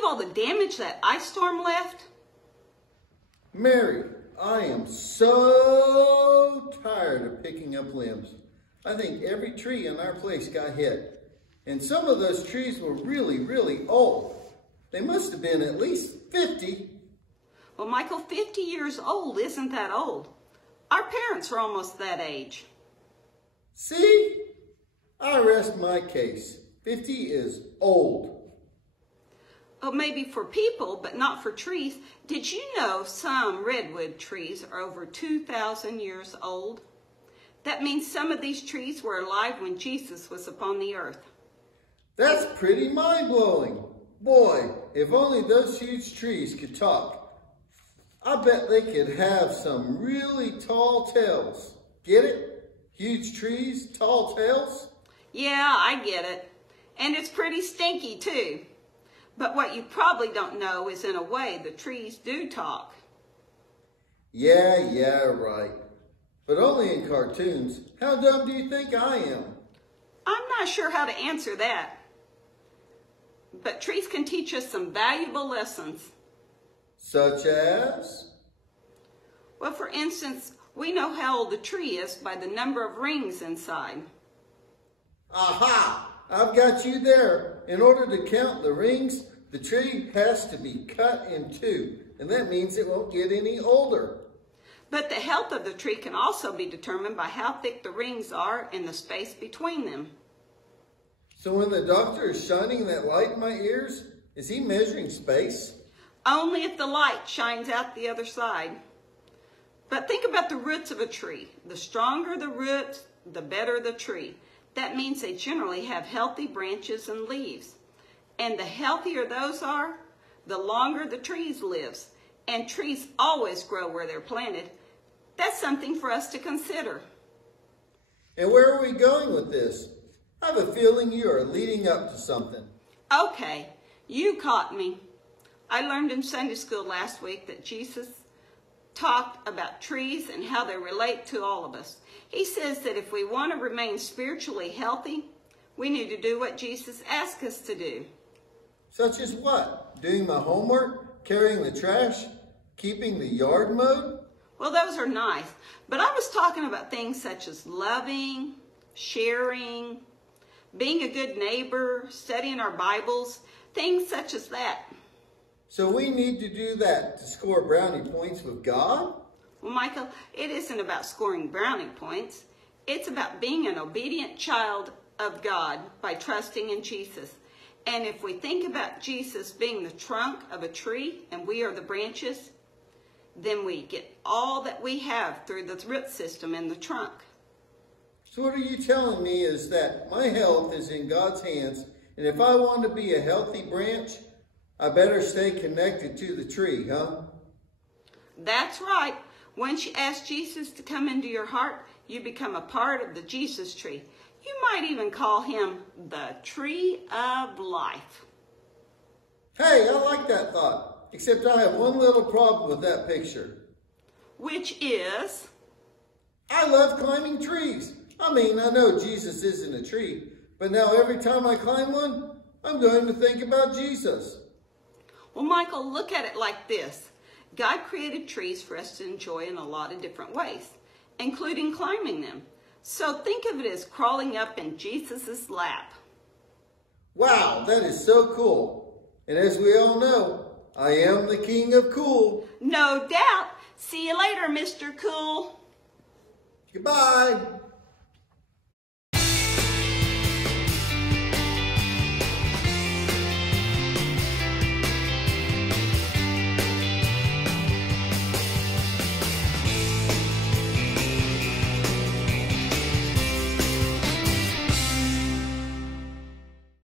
believe all the damage that ice storm left? Mary, I am so tired of picking up limbs. I think every tree in our place got hit. And some of those trees were really, really old. They must have been at least 50. Well, Michael, 50 years old isn't that old. Our parents were almost that age. See? I rest my case. 50 is old. Oh, maybe for people, but not for trees. Did you know some redwood trees are over 2,000 years old? That means some of these trees were alive when Jesus was upon the earth. That's pretty mind-blowing. Boy, if only those huge trees could talk. I bet they could have some really tall tails. Get it? Huge trees, tall tails? Yeah, I get it. And it's pretty stinky too. But what you probably don't know is in a way the trees do talk. Yeah, right. But only in cartoons. How dumb do you think I am? I'm not sure how to answer that. But trees can teach us some valuable lessons. Such as? Well, for instance, we know how old a tree is by the number of rings inside. Aha! I've got you there. In order to count the rings, the tree has to be cut in two, and that means it won't get any older. But the health of the tree can also be determined by how thick the rings are and the space between them. So when the doctor is shining that light in my ears, is he measuring space? Only if the light shines out the other side. But think about the roots of a tree. The stronger the roots, the better the tree. That means they generally have healthy branches and leaves. And the healthier those are, the longer the tree lives. And trees always grow where they're planted. That's something for us to consider. And where are we going with this? I have a feeling you are leading up to something. Okay, you caught me. I learned in Sunday school last week that Jesus talked about trees and how they relate to all of us. He says that if we want to remain spiritually healthy, we need to do what Jesus asked us to do. Such as what? Doing my homework? Carrying the trash? Keeping the yard mowed? Well, those are nice, but I was talking about things such as loving, sharing, being a good neighbor, studying our Bibles, things such as that. So we need to do that to score brownie points with God? Well, Michael, it isn't about scoring brownie points. It's about being an obedient child of God by trusting in Jesus. And if we think about Jesus being the trunk of a tree and we are the branches, then we get all that we have through the root system in the trunk. So what are you telling me is that my health is in God's hands, and if I want to be a healthy branch, I better stay connected to the tree, huh? That's right. Once you ask Jesus to come into your heart, you become a part of the Jesus tree. You might even call him the tree of life. Hey, I like that thought, except I have one little problem with that picture. Which is? I love climbing trees. I mean, I know Jesus isn't a tree, but now every time I climb one, I'm going to think about Jesus. Well, Michael, look at it like this. God created trees for us to enjoy in a lot of different ways, including climbing them. So think of it as crawling up in Jesus' lap. Wow, that is so cool. And as we all know, I am the king of cool. No doubt. See you later, Mr. Cool. Goodbye.